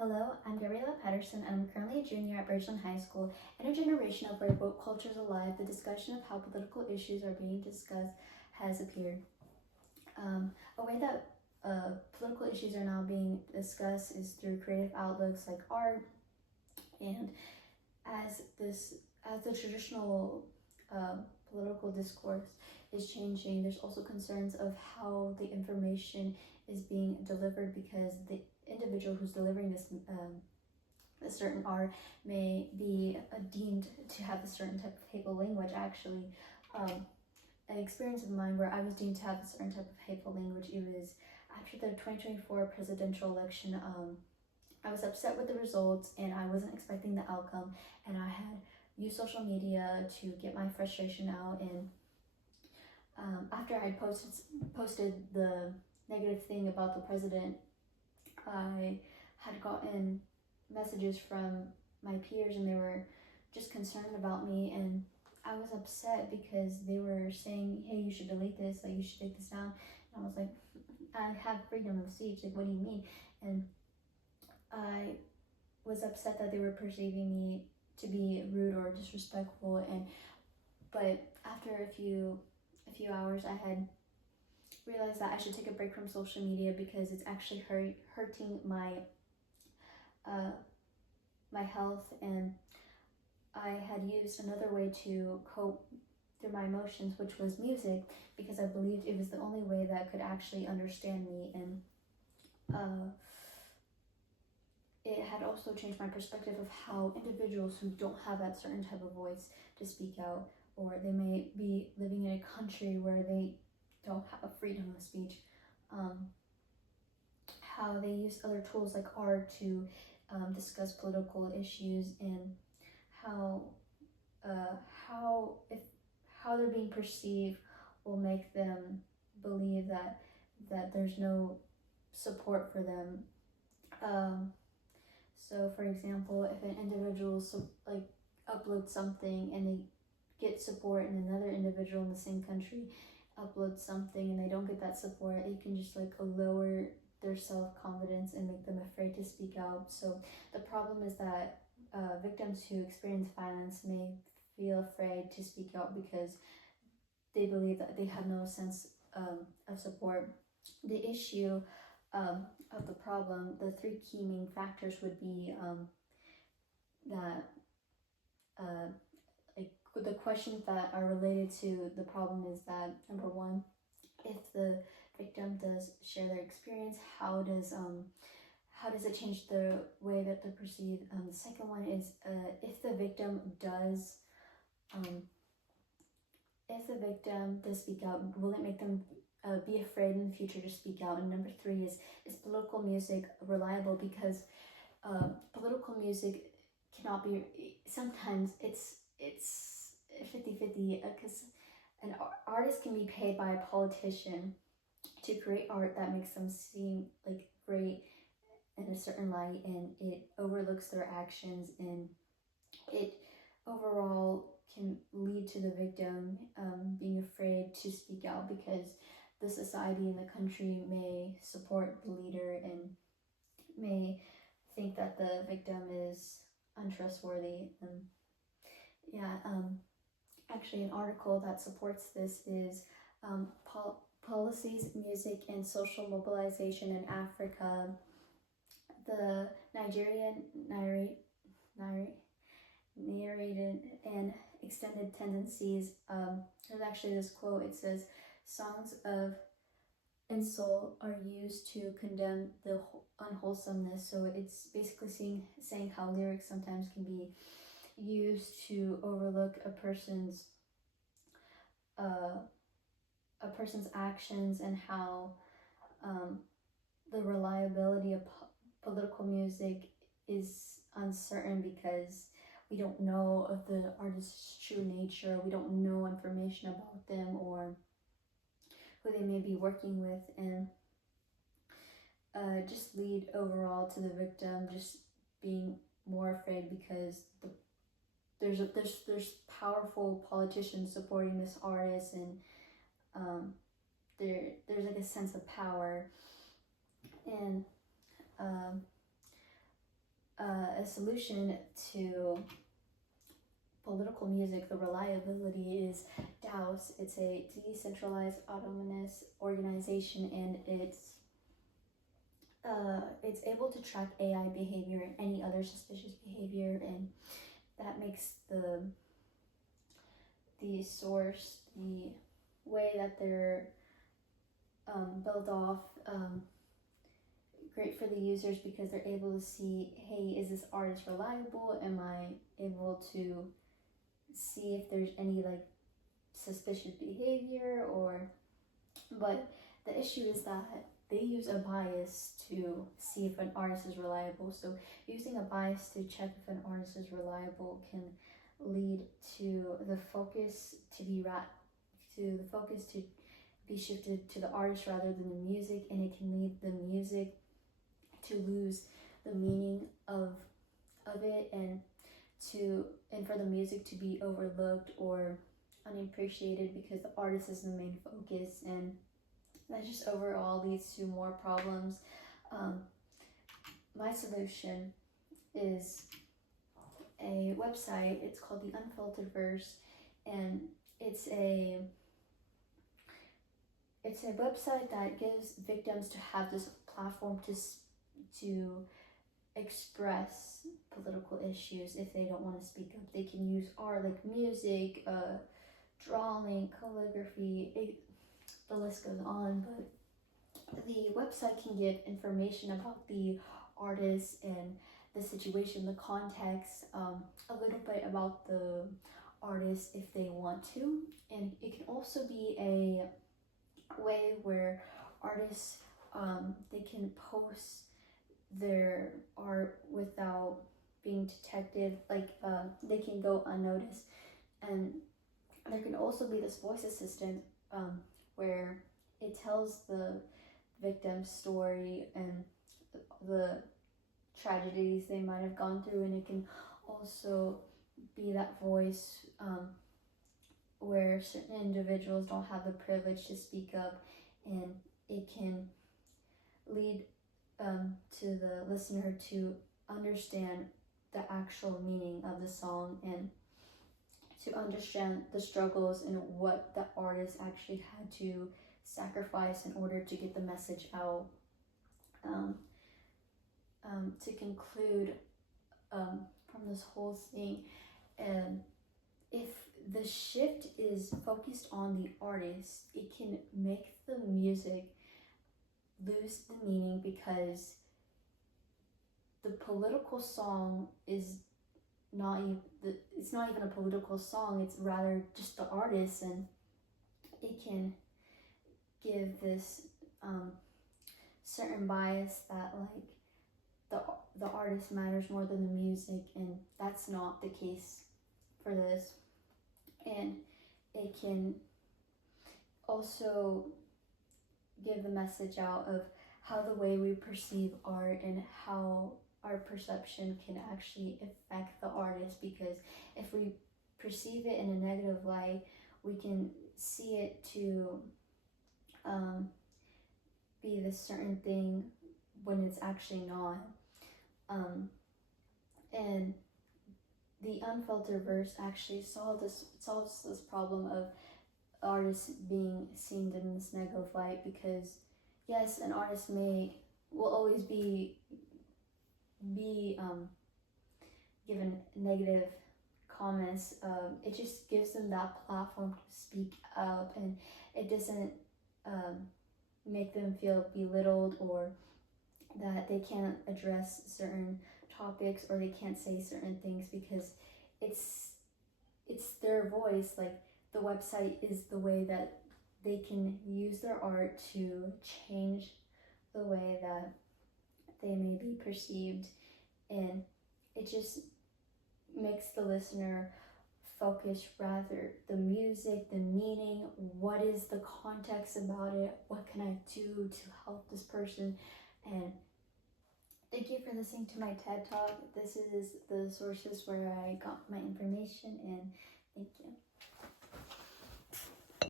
Hello, I'm Gabriela Patterson, and I'm currently a junior at Bridgeland High School. Intergenerational, where woke culture is alive, the discussion of how political issues are being discussed has appeared. A way that political issues are now being discussed is through creative outlooks like art, and as the traditional political discourse is changing, there's also concerns of how the information is being delivered, because the individual who's delivering this a certain art may be deemed to have a certain type of hateful language. Actually, an experience of mine where I was deemed to have a certain type of hateful language, it was after the 2024 presidential election. I was upset with the results and I wasn't expecting the outcome, and I had used social media to get my frustration out. And after I posted the negative thing about the president, I had gotten messages from my peers, and they were just concerned about me, and I was upset because they were saying, hey, you should delete this, like you should take this down. And I was like, I have freedom of speech, like what do you mean? And I was upset that they were perceiving me to be rude or disrespectful. But after a few hours, I had realized that I should take a break from social media, because it's actually hurting my my health. And I had used another way to cope through my emotions, which was music, because I believed it was the only way that could actually understand me. And it had also changed my perspective of how individuals who don't have that certain type of voice to speak out, or they may be living in a country where they don't have freedom of speech, how they use other tools like art to discuss political issues, and how they're being perceived will make them believe that there's no support for them. So for example, if an individual uploads something and they get support, and another individual in the same country uploads something and they don't get that support, it can just lower their self-confidence and make them afraid to speak out. So the problem is that victims who experience violence may feel afraid to speak out because they believe that they have no sense of support. The issue of the problem, the three key main factors would be that the questions that are related to the problem is that, number one, if the victim does share their experience, how does it change the way that they're perceived? The second one is if the victim does speak out, will it make them be afraid in the future to speak out? And number three is political music reliable? Because political music cannot be, sometimes it's 50-50, because an artist can be paid by a politician to create art that makes them seem like great in a certain light, and it overlooks their actions, and it overall can lead to the victim being afraid to speak out, because the society and the country may support the leader and may think that the victim is untrustworthy. Actually, an article that supports this is Policies, Music, and Social Mobilization in Africa. The Nigerian narrated and extended tendencies. There's actually this quote. It says, songs of insult are used to condemn the unwholesomeness. So it's basically saying how lyrics sometimes can be used to overlook a person's actions, and how the reliability of political music is uncertain, because we don't know of the artist's true nature. We don't know information about them or who they may be working with, and just lead overall to the victim just being more afraid, because there's powerful politicians supporting this artist, and there's like a sense of power. And a solution to political music, the reliability, is DAOs. It's a decentralized autonomous organization, and it's able to track AI behavior and any other suspicious behavior, and that makes the source, the way that they're built off, great for the users, because they're able to see, hey, is this artist reliable? Am I able to see if there's any like suspicious behavior? But the issue is that they use a bias to see if an artist is reliable. So using a bias to check if an artist is reliable can lead to the focus to be shifted to the artist rather than the music, and it can lead the music to lose the meaning of it, and for the music to be overlooked or unappreciated because the artist is the main focus, and that just overall leads to more problems. My solution is a website. It's called The Unfiltered Verse, and it's a website that gives victims to have this platform to express political issues. If they don't want to speak up, they can use art like music, drawing, calligraphy, the list goes on. But the website can give information about the artist and the situation, the context, a little bit about the artist if they want to, and it can also be a way where artists they can post their art without being detected, like they can go unnoticed. And there can also be this voice assistant where it tells the victim's story and the tragedies they might have gone through, and it can also be that voice where certain individuals don't have the privilege to speak up, and it can lead to the listener to understand the actual meaning of the song and to understand the struggles and what the artist actually had to sacrifice in order to get the message out. To conclude from this whole thing, if the shift is focused on the artist, it can make the music lose the meaning, because the political song is it's not even a political song, it's rather just the artist, and it can give this certain bias that like the artist matters more than the music, and that's not the case for this. And it can also give the message out of how the way we perceive art and how our perception can actually affect the artist, because if we perceive it in a negative light, we can see it to be this certain thing when it's actually not. And the Unfiltered Verse actually solves this problem of artists being seen in this negative light, because yes, an artist will always be given negative comments. It just gives them that platform to speak up, and it doesn't make them feel belittled or that they can't address certain topics or they can't say certain things, because it's their voice. Like, the website is the way that they can use their art to change the way that they may be perceived, and it just makes the listener focus rather the music, the meaning, what is the context about it, what can I do to help this person. And thank you for listening to my TED Talk. This is the sources where I got my information, and thank you.